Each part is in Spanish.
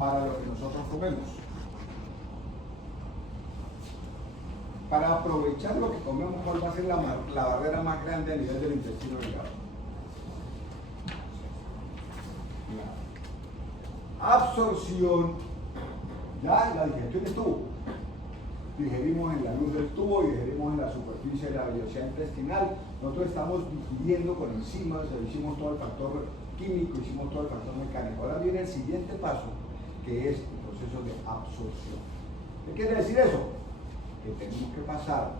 para lo que nosotros comemos. Para aprovechar lo que comemos, ¿cuál va a ser la barrera más grande a nivel del intestino delgado? La absorción, ya la digestión estuvo. Digerimos en la luz del tubo y digerimos en la superficie de la velocidad intestinal. Nosotros estamos digiriendo con enzimas, hicimos todo el factor químico, hicimos todo el factor mecánico. Ahora viene el siguiente paso, que es el proceso de absorción. ¿Qué quiere decir eso? Que tenemos que pasar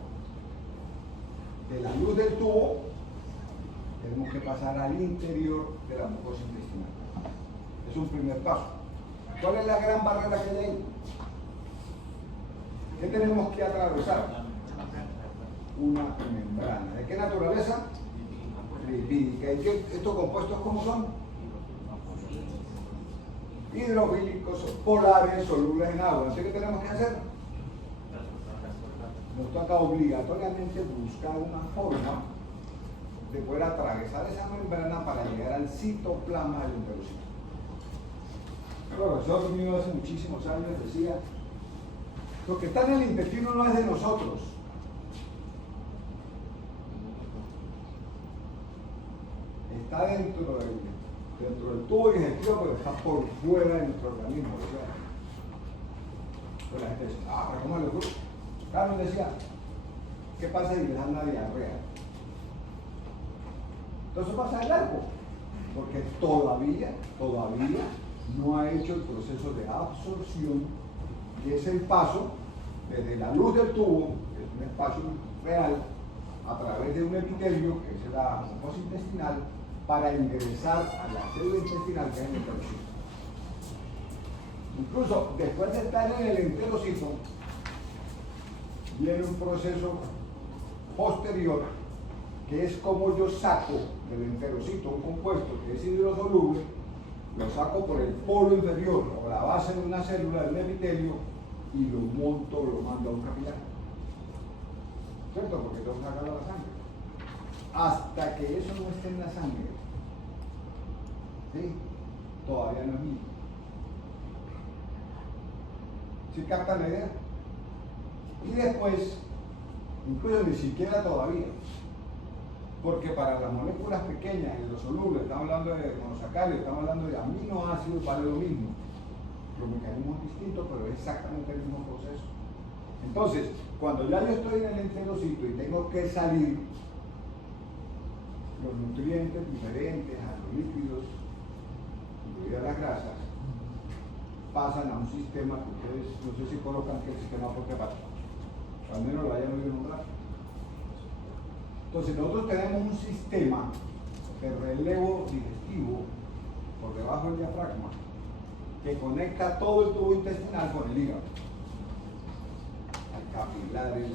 de la luz del tubo, tenemos que pasar al interior de la mucosa intestinal. Es un primer paso. ¿Cuál es la gran barrera que hay ahí? ¿Qué tenemos que atravesar? Una membrana. ¿De qué naturaleza? Lipídica. ¿Y estos compuestos cómo son? Hidrofílicos, polares, solubles en agua. Entonces, ¿qué tenemos que hacer? Nos toca obligatoriamente buscar una forma de poder atravesar esa membrana para llegar al citoplasma del enterocito. El profesor mío hace muchísimos años decía: lo que está en el intestino no es de nosotros. Está dentro del tubo digestivo, pero está por fuera de nuestro organismo. Pero la gente dice: pero ¿cómo le ocurre? Carlos decía: ¿qué pasa si le dan una diarrea? Entonces pasa de largo, porque todavía no ha hecho el proceso de absorción, que es el paso desde la luz del tubo, que es un espacio real, a través de un epitelio, que es la mucosa intestinal, para ingresar a la célula intestinal, que es el enterocito. Incluso después de estar en el enterocito, viene un proceso posterior, que es como yo saco del enterocito un compuesto que es hidrosoluble, lo saco por el polo inferior o la base de una célula del epitelio y lo monto, lo mando a un capilar. ¿Cierto? Porque tengo que sacarlo a la sangre. Hasta que eso no esté en la sangre, ¿sí? Todavía no es mío. ¿Sí captan la idea? Y después, incluso ni siquiera todavía, porque para las moléculas pequeñas, hidrosolubles, estamos hablando de monosacáridos, estamos hablando de aminoácidos, vale lo mismo. Los mecanismos distintos, pero es exactamente el mismo proceso. Entonces, cuando ya yo estoy en el enterocito y tengo que salir, los nutrientes diferentes a los lípidos, incluidas las grasas, pasan a un sistema que ustedes, no sé si colocan que el sistema porte-pato, al menos lo hayan oído nombrar. Entonces, nosotros tenemos un sistema de relevo digestivo por debajo del diafragma que conecta todo el tubo intestinal con el hígado. Hay capilares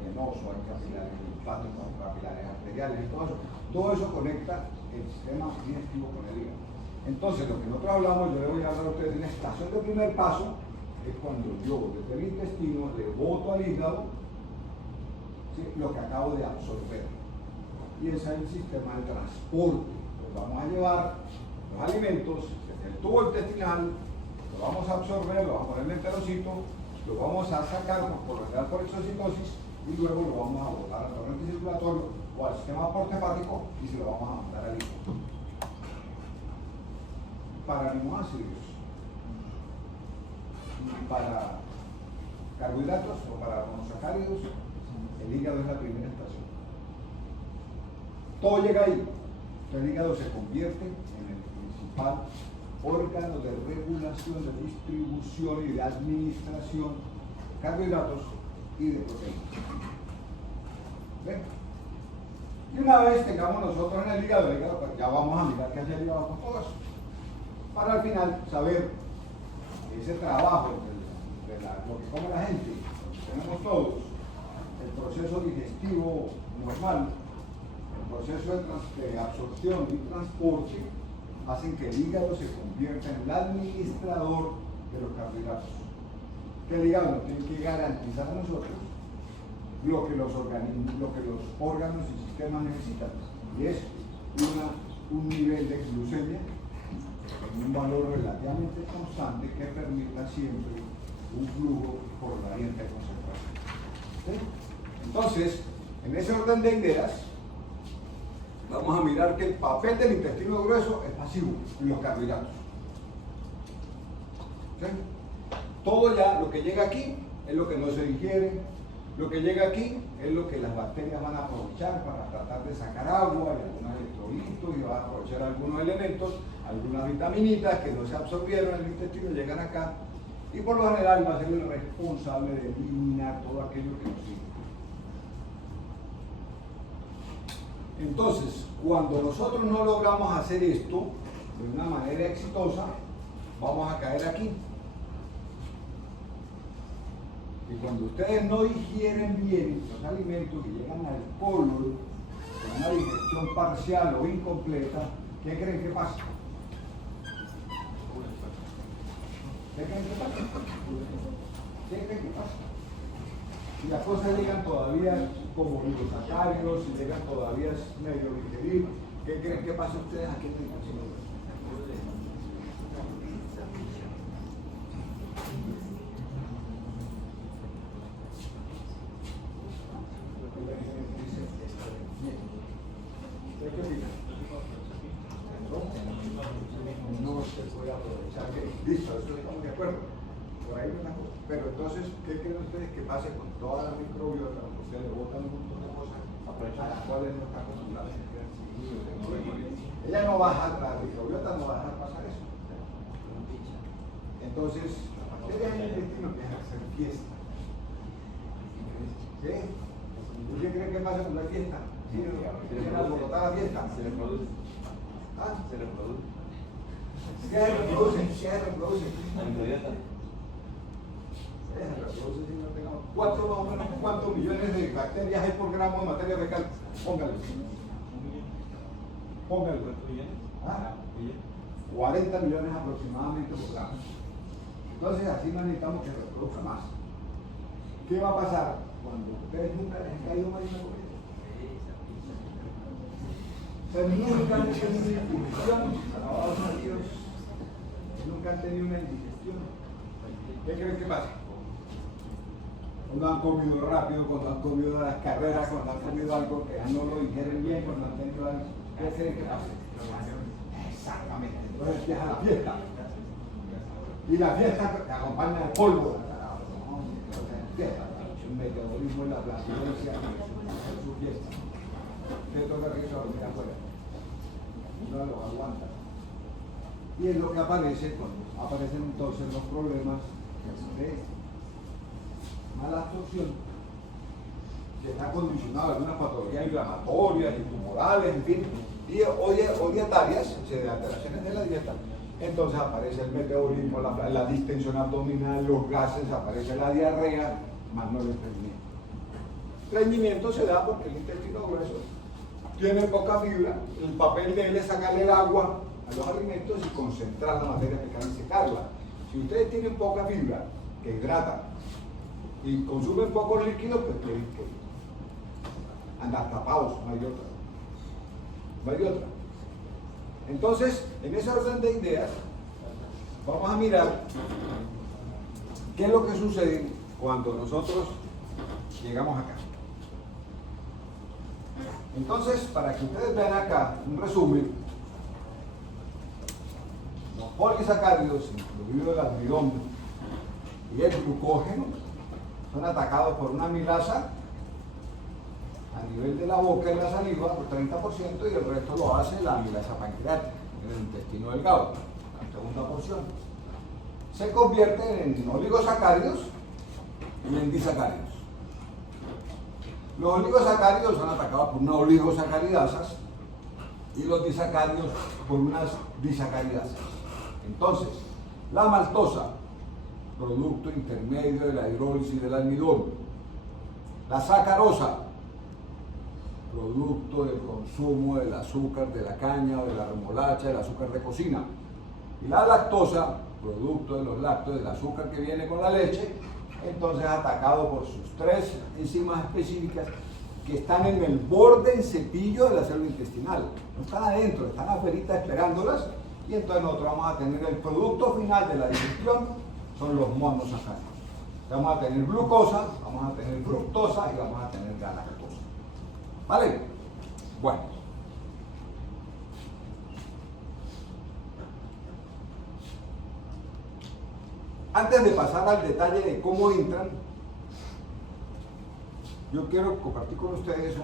venosos, hay capilares linfáticos, hay capilares arteriales y todo eso. Todo eso conecta el sistema digestivo con el hígado. Entonces, lo que nosotros hablamos, yo le voy a hablar a ustedes de una estación de primer paso, es cuando yo desde el intestino le boto al hígado, ¿sí?, lo que acabo de absorber. Y ese es el sistema de transporte. Pues vamos a llevar los alimentos desde el tubo intestinal, lo vamos a absorber, lo vamos a poner en el enterocito, lo vamos a sacar por lo general por exocitosis y luego lo vamos a botar al torrente circulatorio o al sistema porte-hepático y se lo vamos a mandar al hígado. Para aminoácidos, para carbohidratos o para monosacáridos, el hígado es la primera estación. Todo llega ahí. El hígado se convierte en el principal órgano de regulación, de distribución y de administración de carbohidratos y de proteínas. ¿Ven? Y una vez tengamos nosotros en el hígado, pues ya vamos a mirar qué hace el hígado con todo eso, para al final saber ese trabajo de lo que come la gente, lo que tenemos todos, el proceso digestivo normal, el proceso de absorción y transporte, hacen que el hígado se convierta en el administrador de los carbohidratos. Que el hígado nos tiene que garantizar a nosotros lo que los organismos, lo que los órganos y sistemas necesitan, y es un nivel de glucemia en un valor relativamente constante que permita siempre un flujo por gradiente de concentración. ¿Sí? Entonces, en ese orden de ideas, vamos a mirar que el papel del intestino grueso es pasivo en los carbohidratos. ¿Sí? Todo ya, lo que llega aquí es lo que no se digiere, lo que llega aquí es lo que las bacterias van a aprovechar para tratar de sacar agua y algunos electrolitos y van a aprovechar algunos elementos, algunas vitaminitas que no se absorbieron en el intestino, llegan acá y por lo general va a ser el responsable de eliminar todo aquello que nos sirve. Entonces, cuando nosotros no logramos hacer esto de una manera exitosa, vamos a caer aquí. Y cuando ustedes no digieren bien los alimentos y llegan al colon con una digestión parcial o incompleta, ¿qué creen que pasa? ¿Qué creen que pasa? ¿Qué creen que pasa? Si las cosas llegan todavía como glucosacáridos, si llegan todavía medio digeridos, ¿qué creen que pasa ustedes aquí en el intestino? No se puede aprovechar. Listo, eso estamos de acuerdo. Por ahí una cosa. Pero entonces, ¿qué creen ustedes que pase con toda la microbiota? Porque le botan un montón de cosas a las cuales no está acostumbrada. Ella no baja, la microbiota no va a dejar pasar eso. Entonces, las bacterias en el intestino empiezan a hacer fiesta. ¿Sí? ¿Qué creen que pasa cuando hay fiesta? ¿Sí? ¿Quieren alborotar la fiesta? Se reproduce. ¿Ah? Se reproduce. ¿Qué se reproduce? ¿Qué se reproduce? La microbiota. Se reproduce si no tengamos. ¿Cuántos millones de bacterias hay por gramo de materia fecal? Póngale. Póngale. ¿Ah? 40 millones aproximadamente por gramo. Entonces así no necesitamos que reproduzca más. ¿Qué va a pasar cuando ustedes nunca les han caído más de una comida? Nunca han tenido una indigestión, alabados a Dios, nunca han tenido una indigestión. ¿Qué creen que pasa? Cuando han comido rápido, cuando han comido a las carreras, cuando han comido algo que no lo digieren bien, cuando han tenido algo, ¿qué creen que pasa? Exactamente. Entonces empieza la fiesta. Y la fiesta te acompaña el polvo. El metabolismo y la flatulencia es su fiesta. Usted toca que dormir afuera. No lo aguanta. Y es lo que aparece cuando aparecen entonces los problemas de mala absorción, que está condicionado a algunas patologías inflamatorias y tumorales, en fin, o dietarias, de alteraciones de la dieta. Entonces aparece el meteorismo, la distensión abdominal, los gases, aparece la diarrea, más no el estreñimiento. El estreñimiento se da porque el intestino grueso tiene poca fibra, el papel de él es sacarle el agua a los alimentos y concentrar la materia fecal y secarla. Si ustedes tienen poca fibra, que hidratan, y consumen pocos líquidos, pues tienen que andar tapados, no hay otra. No hay otra. Entonces, en ese orden de ideas, vamos a mirar qué es lo que sucede cuando nosotros llegamos acá. Entonces, para que ustedes vean acá un resumen, los polisacáridos, incluido el almidón y el glucógeno, son atacados por una amilasa a nivel de la boca y la saliva por 30% y el resto lo hace la amilasa pancreática en el intestino delgado, la segunda porción. Se convierten en oligosacáridos y en disacáridos. Los oligosacáridos son atacados por unas oligosacaridasas y los disacáridos por unas disacaridasas. Entonces, la maltosa, producto intermedio de la hidrólisis del almidón. La sacarosa, producto del consumo del azúcar de la caña o de la remolacha, del azúcar de cocina. Y la lactosa, producto de los lácteos, del azúcar que viene con la leche, entonces atacado por sus tres enzimas específicas que están en el borde en cepillo de la célula intestinal. No están adentro, están afuera esperándolas y entonces nosotros vamos a tener el producto final de la digestión, son los monosacáridos. Vamos a tener glucosa, vamos a tener fructosa y vamos a tener galactosa. ¿Vale? Bueno. Antes de pasar al detalle de cómo entran, yo quiero compartir con ustedes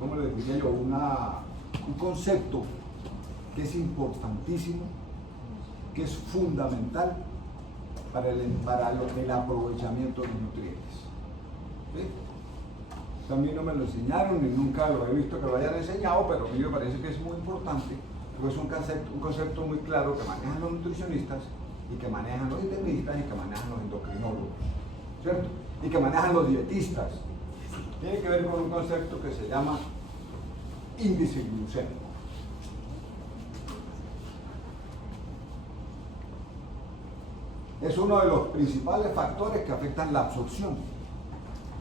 ¿cómo les diría yo? Un concepto que es importantísimo, que es fundamental para el aprovechamiento de los nutrientes. ¿Sí? A mí no me lo enseñaron ni nunca lo he visto que lo hayan enseñado, pero a mí me parece que es muy importante, porque es un concepto muy claro que manejan los nutricionistas y que manejan los internistas y que manejan los endocrinólogos, ¿cierto? Y que manejan los dietistas. Tiene que ver con un concepto que se llama índice glucémico. Es uno de los principales factores que afectan la absorción.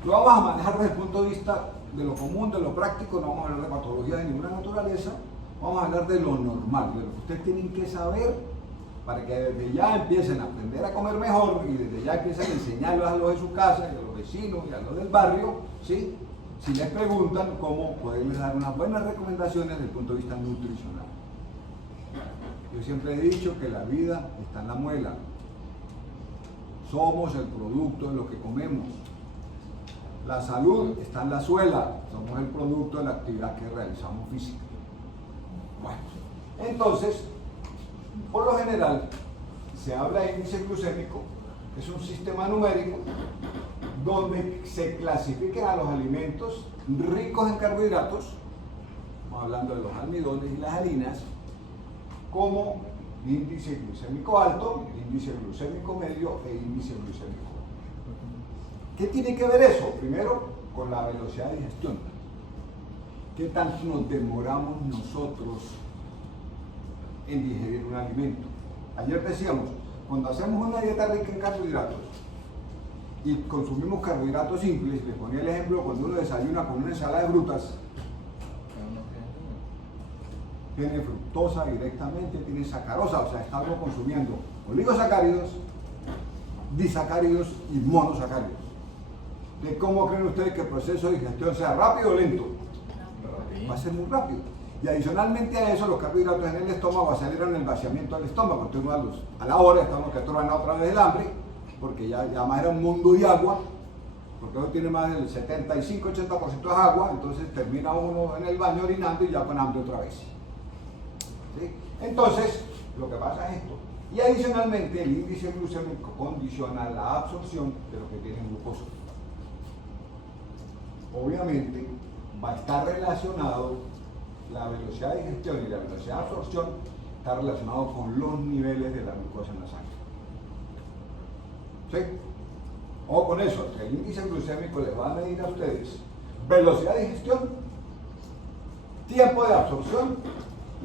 Lo vamos a manejar desde el punto de vista de lo común, de lo práctico, no vamos a hablar de patología de ninguna naturaleza, vamos a hablar de lo normal, de lo que ustedes tienen que saber para que desde ya empiecen a aprender a comer mejor y desde ya empiecen a enseñarlos a los de su casa, y a los vecinos y a los del barrio, ¿sí? Si les preguntan cómo poderles dar unas buenas recomendaciones desde el punto de vista nutricional. Yo siempre he dicho que la vida está en la muela. Somos el producto de lo que comemos. La salud está en la suela. Somos el producto de la actividad que realizamos física. Bueno, entonces, por lo general, se habla de índice glucémico, es un sistema numérico donde se clasifican a los alimentos ricos en carbohidratos, estamos hablando de los almidones y las harinas, como índice glucémico alto, índice glucémico medio e índice glucémico bajo. ¿Qué tiene que ver eso? Primero, con la velocidad de digestión. ¿Qué tanto nos demoramos nosotros en digerir un alimento? Ayer decíamos, cuando hacemos una dieta rica en carbohidratos y consumimos carbohidratos simples, les ponía el ejemplo cuando uno desayuna con una ensalada de frutas, tiene fructosa directamente, tiene sacarosa, o sea, estamos consumiendo oligosacáridos, disacáridos y monosacáridos. ¿De cómo creen ustedes que el proceso de digestión sea rápido o lento? Va a ser muy rápido. Y adicionalmente a eso, los carbohidratos en el estómago aceleran el vaciamiento del estómago. Entonces a la hora estamos que truena otra vez el hambre, porque ya más era un mundo de agua, porque hoy tiene más del 75-80% de agua, entonces termina uno en el baño orinando y ya con hambre otra vez. ¿Sí? Entonces, lo que pasa es esto. Y adicionalmente, el índice glucémico condiciona la absorción de lo que tiene glucosa. Obviamente, va a estar relacionado la velocidad de digestión y la velocidad de absorción, está relacionado con los niveles de la glucosa en la sangre. ¿Sí? Ojo con eso, el índice glucémico les va a medir a ustedes velocidad de digestión, tiempo de absorción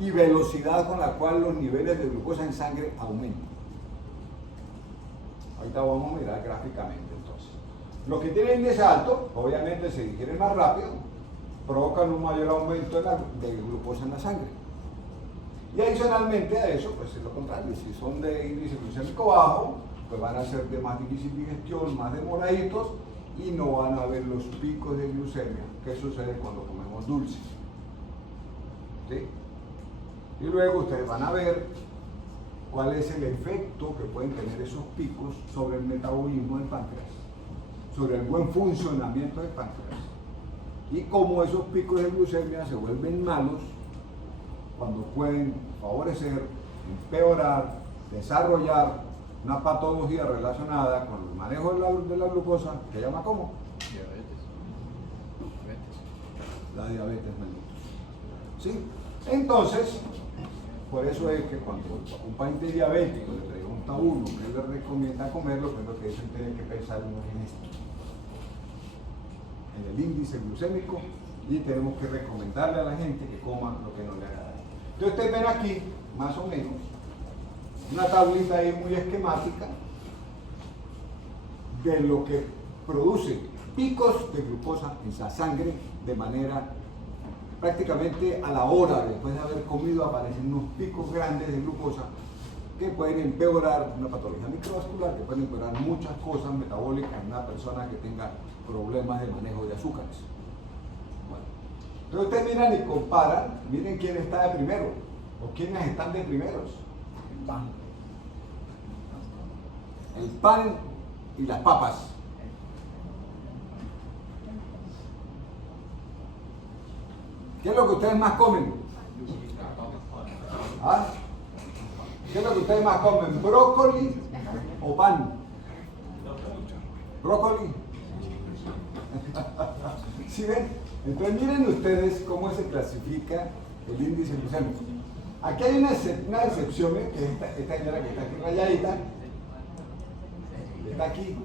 y velocidad con la cual los niveles de glucosa en sangre aumentan. Ahorita vamos a mirar gráficamente entonces. Los que tienen índice alto, obviamente se digieren más rápido, provocan un mayor aumento de glucosa en la sangre. Y adicionalmente a eso, pues es lo contrario, si son de índice glucémico bajo, pues van a ser de más difícil digestión, más demoraditos y no van a ver los picos de glucemia que sucede cuando comemos dulces. ¿Sí? Y luego ustedes van a ver cuál es el efecto que pueden tener esos picos sobre el metabolismo del páncreas, sobre el buen funcionamiento del páncreas, y cómo esos picos de glucemia se vuelven malos cuando pueden favorecer, empeorar, desarrollar una patología relacionada con el manejo de la glucosa, que se llama ¿cómo? La diabetes mellitus. ¿Sí? Entonces, por eso es que cuando un paciente diabético le pregunta a uno qué le recomienda comer, lo primero que dicen tiene que pensar uno en esto, en el índice glucémico, y tenemos que recomendarle a la gente que coma lo que no le agrada. Entonces ustedes ven aquí, más o menos, una tablita ahí muy esquemática de lo que produce picos de glucosa en la sangre de manera prácticamente a la hora, después de haber comido, aparecen unos picos grandes de glucosa que pueden empeorar una patología microvascular, que pueden empeorar muchas cosas metabólicas en una persona que tenga problemas de manejo de azúcares. Bueno, entonces ustedes miran y comparan, miren quién está de primero, o quiénes están de primeros. El pan. El pan y las papas. ¿Qué es lo que ustedes más comen? ¿Ah? ¿Qué es lo que ustedes más comen? ¿Brócoli o pan? ¿Brócoli? ¿Sí ven? Entonces miren ustedes cómo se clasifica el índice glucémico. Aquí hay una excepción, que es esta señora que está aquí rayadita, está aquí,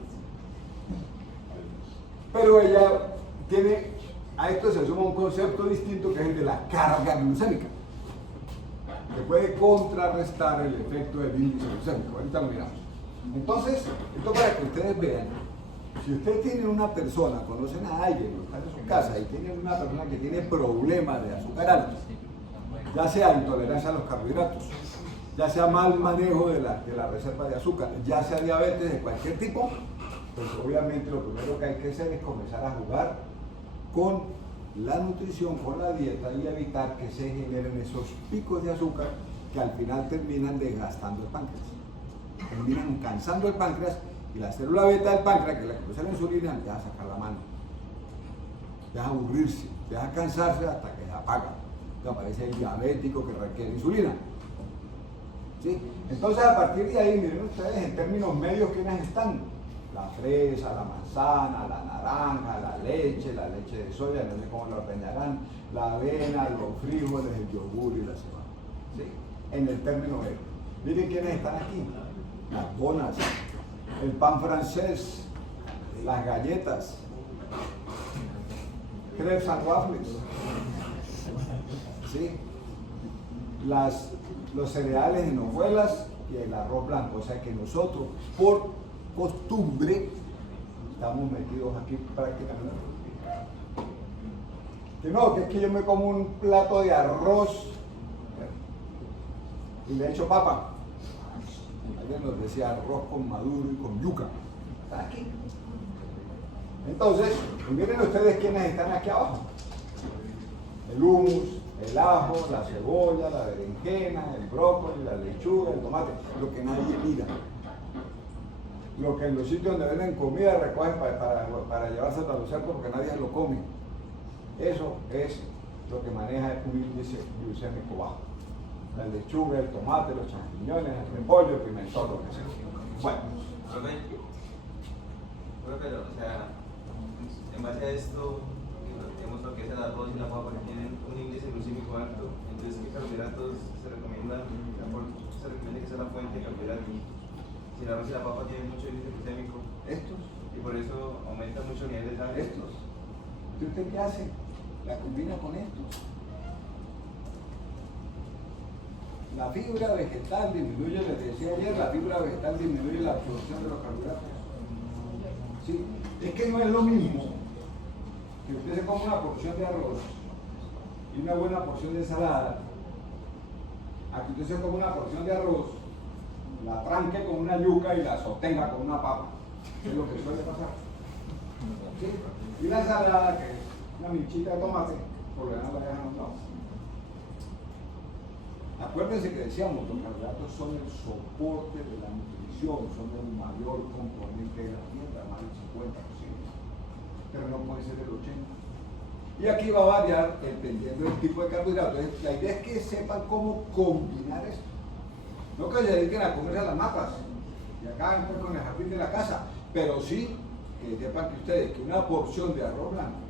pero ella tiene, a esto se suma un concepto distinto que es el de la carga glucémica, que puede contrarrestar el efecto del índice glucémico. Ahorita lo miramos. Entonces, esto para que ustedes vean, si ustedes tienen una persona, conocen a alguien, o están en su casa y tienen una persona que tiene problemas de azúcar alto, ya sea intolerancia a los carbohidratos, ya sea mal manejo de la reserva de azúcar, ya sea diabetes de cualquier tipo, pues obviamente lo primero que hay que hacer es comenzar a jugar con la nutrición, con la dieta y evitar que se generen esos picos de azúcar que al final terminan desgastando el páncreas. Terminan cansando el páncreas y la célula beta del páncreas, que es la que produce la insulina, empieza a sacar la mano. Empieza a aburrirse, empieza a cansarse hasta que se apaga. Entonces aparece el diabético que requiere insulina. ¿Sí? Entonces a partir de ahí, miren ustedes en términos medios quiénes están. La fresa, la manzana, la naranja, la leche de soya, no sé cómo lo ordeñarán, la avena, los frijoles, el yogur y la cebada. ¿Sí? En el término medio. Miren quiénes están aquí. Las donas, el pan francés, las galletas, crepes and waffles, ¿sí? Los cereales en hojuelas y el arroz blanco. O sea que nosotros, por costumbre, estamos metidos aquí prácticamente. Que no, que es que yo me como un plato de arroz y le echo papa. Alguien nos decía arroz con maduro y con yuca. Está aquí. Entonces, miren ustedes quiénes están aquí abajo. El hummus, el ajo, la cebolla, la berenjena, el brócoli, la lechuga, el tomate, lo que nadie mira. Lo que en los sitios donde venden comida recogen para llevarse a los cercos porque nadie lo come. Eso es lo que maneja un índice glucémico bajo. La lechuga, el tomate, los champiñones, el repollo, el pimentón, lo que sea. Bueno. Pero, o sea, en base a esto, tenemos lo que es el arroz y la papa que tienen un índice glucémico alto. Entonces, ¿qué carbohidratos se recomienda? Se recomienda que sea la fuente de carbohidratos. Si el arroz y la papa tienen mucho índice glucémico, Estos. Y por eso aumenta mucho el nivel de sangre. Estos. ¿Y usted qué hace? La combina con estos. La fibra vegetal disminuye, les decía ayer, la fibra vegetal disminuye la absorción de los carbohidratos. ¿Sí? Es que no es lo mismo que usted se coma una porción de arroz y una buena porción de ensalada, a que usted se coma una porción de arroz, la tranque con una yuca y la sostenga con una papa. Es lo que suele pasar. ¿Sí? Y la ensalada, que es una milchita de tomate, por lo general la dejan a un lado. Acuérdense que decíamos, los carbohidratos son el soporte de la nutrición, son el mayor componente de la dieta, más del 50%, pero no puede ser el 80%. Y aquí va a variar dependiendo del tipo de carbohidratos. La idea es que sepan cómo combinar esto. No que se dediquen a comerse a las matas y acaben pues con el jardín de la casa, pero sí que sepan que ustedes que una porción de arroz blanco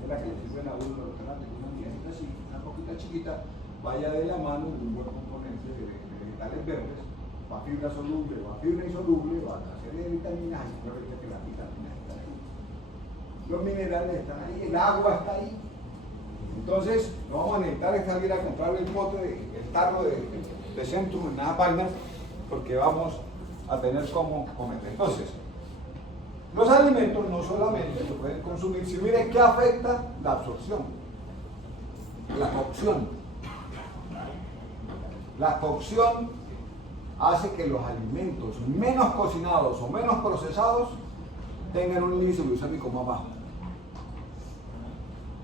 es la que le sirven a uno de los restaurantes, una mierdita así, una poquita chiquita, vaya de la mano de un buen componente de vegetales verdes, va a fibra soluble, va a fibra insoluble, va a una serie de vitaminas, y recuerden que las vitaminas están ahí, los minerales están ahí, el agua está ahí. Entonces, no vamos a necesitar es salir a comprar el bote, el tarro de Centrum en nada vainas, porque vamos a tener cómo comer. Entonces, los alimentos no solamente se pueden consumir, si miren qué afecta la absorción. La cocción. La cocción hace que los alimentos menos cocinados o menos procesados tengan un índice glucémico más bajo.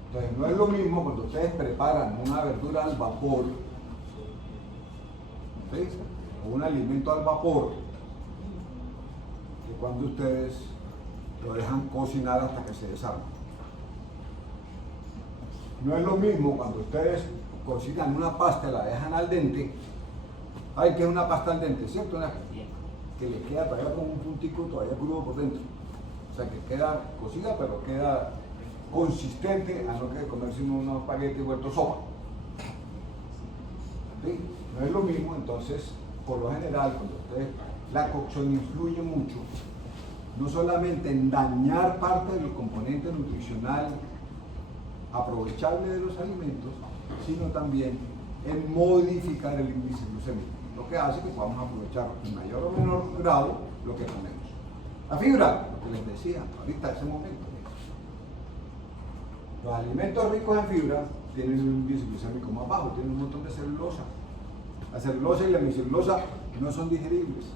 Entonces no es lo mismo cuando ustedes preparan una verdura al vapor, ¿sí?, o un alimento al vapor, que cuando ustedes lo dejan cocinar hasta que se desarma. No es lo mismo cuando ustedes cocinan una pasta y la dejan al dente. ¿Saben qué es una pasta al dente? ¿Cierto? Que le queda todavía con un puntico todavía crudo por dentro. O sea que queda cocida, pero queda consistente, a no que comerse unos espaguetis vueltos sopa. ¿Sí? No es lo mismo, entonces, por lo general, cuando ustedes, la cocción influye mucho, no solamente en dañar parte del componente nutricional aprovechable de los alimentos, sino también en modificar el índice glucémico, lo que hace que podamos aprovechar en mayor o menor grado lo que comemos. La fibra, lo que les decía ahorita, ese momento. Los alimentos ricos en fibra tienen un índice glucémico más bajo, tienen un montón de celulosa. La celulosa y la hemicelulosa no son digeribles,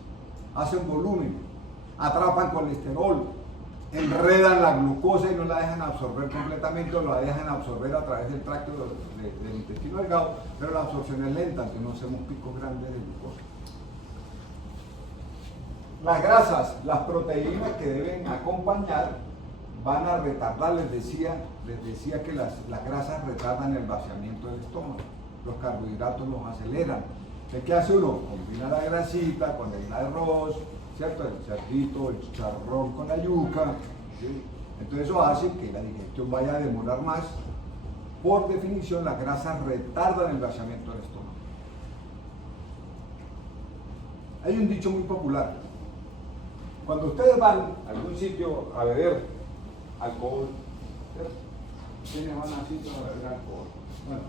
hacen volumen, atrapan colesterol, enredan la glucosa y no la dejan absorber completamente, o la dejan absorber a través del tracto del intestino delgado, pero la absorción es lenta, aunque no hacemos picos grandes de glucosa. Las grasas, las proteínas que deben acompañar van a retardar, les decía que las grasas retardan el vaciamiento del estómago, los carbohidratos los aceleran. ¿Qué hace uno? Combina la grasita con el arroz, ¿cierto? El cerdito, el chicharrón con la yuca, ¿sí? Entonces eso hace que la digestión vaya a demorar más. Por definición, las grasas retardan el vaciamiento del estómago. Hay un dicho muy popular. Cuando ustedes van a algún sitio a beber alcohol, ¿cierto? ¿Quiénes van a sitios a beber alcohol? Bueno,